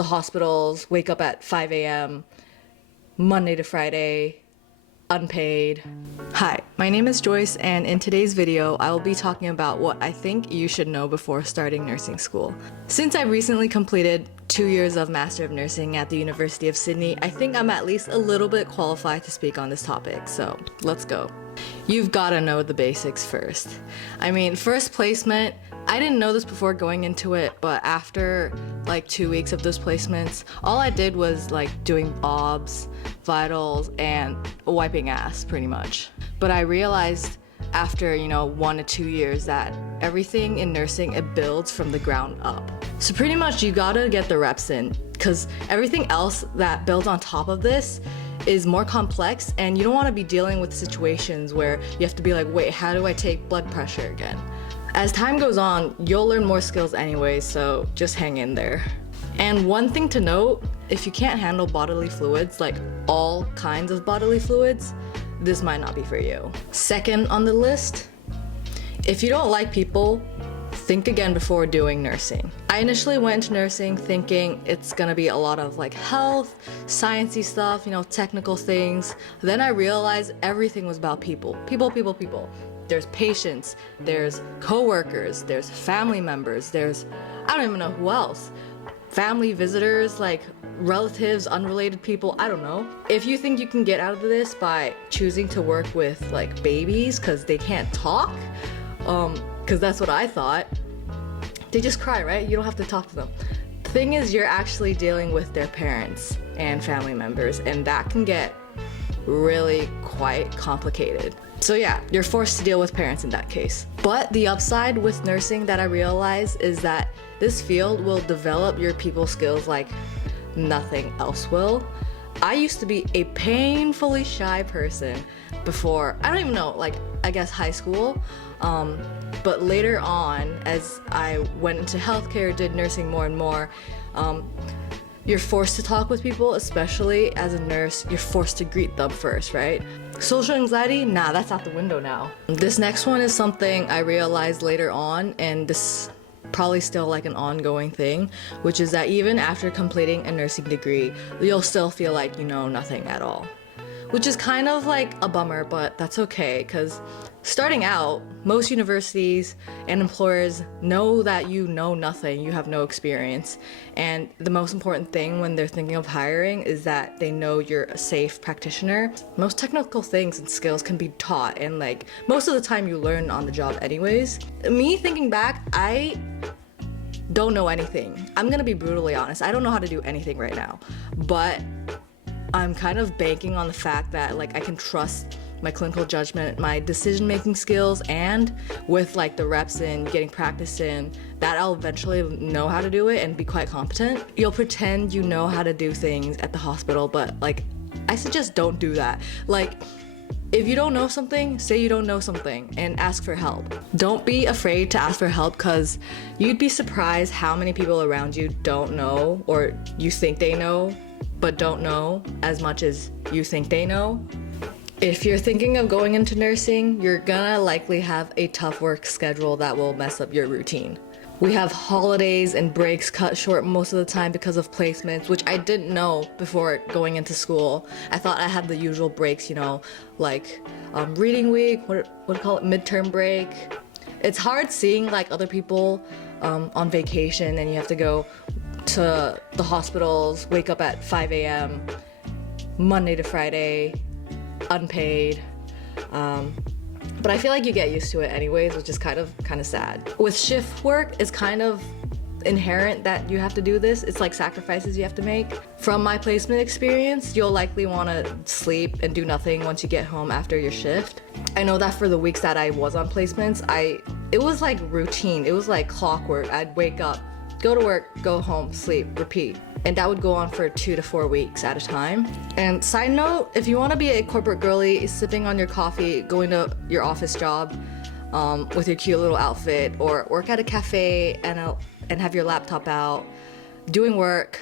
the hospitals, wake up at 5 a.m., Monday to Friday, unpaid. Hi, my name is Joyce, and in today's video, I will be talking about what I think you should know before starting nursing school. Since I recently completed 2 years of Master of Nursing at the University of Sydney, I think I'm at least a little bit qualified to speak on this topic, so let's go. You've gotta know the basics first. I mean, first placement, I didn't know this before going into it, but after like 2 weeks of those placements, all I did was like doing obs, vitals, and wiping ass pretty much. But I realized after, 1 to 2 years that everything in nursing, it builds from the ground up. So pretty much you gotta get the reps in, because everything else that builds on top of this is more complex, and you don't want to be dealing with situations where you have to be like, wait, how do I take blood pressure again? As time goes on, you'll learn more skills anyway, so just hang in there. And one thing to note, if you can't handle bodily fluids, like all kinds of bodily fluids, this might not be for you. Second on the list, if you don't like people, think again before doing nursing. I initially went into nursing thinking it's gonna be a lot of like health, sciencey stuff, technical things. Then I realized everything was about people. People. There's patients, there's co-workers, there's family members, there's, I don't even know who else. Family visitors, like relatives, unrelated people, I don't know. If you think you can get out of this by choosing to work with like babies because they can't talk, because that's what I thought. They just cry, right? You don't have to talk to them. The thing is, you're actually dealing with their parents and family members, and that can get really quite complicated. So yeah, you're forced to deal with parents in that case. But the upside with nursing that I realized is that this field will develop your people skills like nothing else will. I used to be a painfully shy person before, I don't even know, like I guess high school. But later on, as I went into healthcare, did nursing more and more, you're forced to talk with people, especially as a nurse, you're forced to greet them first, right? Social anxiety? Nah, that's out the window now. This next one is something I realized later on, and this probably still like an ongoing thing, which is that even after completing a nursing degree, you'll still feel like you know nothing at all. Which is kind of like a bummer, but that's okay, because starting out, most universities and employers know that you know nothing, you have no experience. And the most important thing when they're thinking of hiring is that they know you're a safe practitioner. Most technical things and skills can be taught, and like most of the time you learn on the job anyways. Me thinking back, I don't know anything. I'm gonna be brutally honest, I don't know how to do anything right now, but I'm kind of banking on the fact that like I can trust my clinical judgment, my decision-making skills, and with like the reps in, getting practice in, that I'll eventually know how to do it and be quite competent. You'll pretend you know how to do things at the hospital, but like I suggest don't do that. Like if you don't know something, say you don't know something and ask for help. Don't be afraid to ask for help, because you'd be surprised how many people around you don't know, or you think they know but don't know as much as you think they know. If you're thinking of going into nursing, you're gonna likely have a tough work schedule that will mess up your routine. We have holidays and breaks cut short most of the time because of placements, which I didn't know before going into school. I thought I had the usual breaks, like reading week, what do you call it, midterm break. It's hard seeing like other people on vacation, and you have to go to the hospitals, wake up at 5 a.m., Monday to Friday, unpaid. But I feel like you get used to it anyways, which is kind of sad. With shift work, it's kind of inherent that you have to do this. It's like sacrifices you have to make. From my placement experience, you'll likely want to sleep and do nothing once you get home after your shift. I know that for the weeks that I was on placements, it was like routine. It was like clockwork. I'd wake up, go to work, go home, sleep, repeat. And that would go on for 2 to 4 weeks at a time. And side note, if you want to be a corporate girly, sipping on your coffee, going to your office job with your cute little outfit, or work at a cafe and have your laptop out, doing work,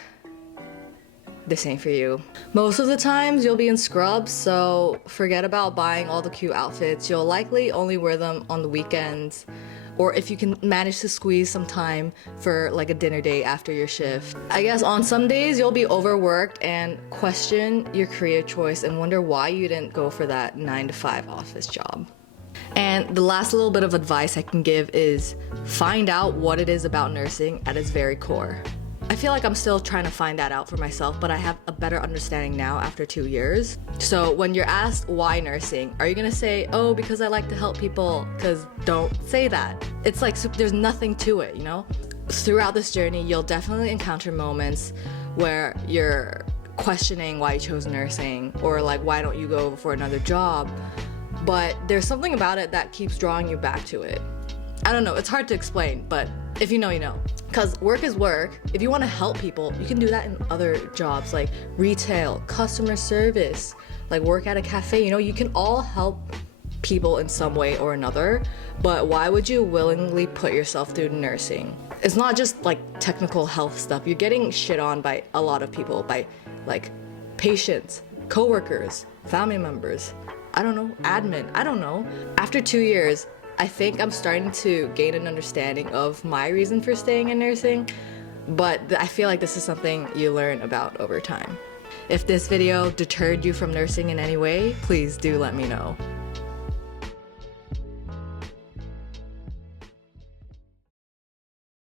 this ain't for you. Most of the times you'll be in scrubs, so forget about buying all the cute outfits. You'll likely only wear them on the weekends or if you can manage to squeeze some time for like a dinner date after your shift. I guess on some days you'll be overworked and question your career choice and wonder why you didn't go for that 9-to-5 office job. And the last little bit of advice I can give is find out what it is about nursing at its very core. I feel like I'm still trying to find that out for myself, but I have a better understanding now after 2 years. So when you're asked why nursing, are you gonna say, oh, because I like to help people? Because don't say that. It's like there's nothing to it, you know? Throughout this journey, you'll definitely encounter moments where you're questioning why you chose nursing, or like, why don't you go for another job? But there's something about it that keeps drawing you back to it. I don't know, it's hard to explain, but if you know, you know. Because work is work. If you want to help people, you can do that in other jobs like retail, customer service, like work at a cafe. You know, you can all help people in some way or another, but why would you willingly put yourself through nursing? It's not just like technical health stuff. You're getting shit on by a lot of people, by like patients, coworkers, family members, I don't know, admin, I don't know. After 2 years, I think I'm starting to gain an understanding of my reason for staying in nursing, but I feel like this is something you learn about over time. If this video deterred you from nursing in any way, please do let me know.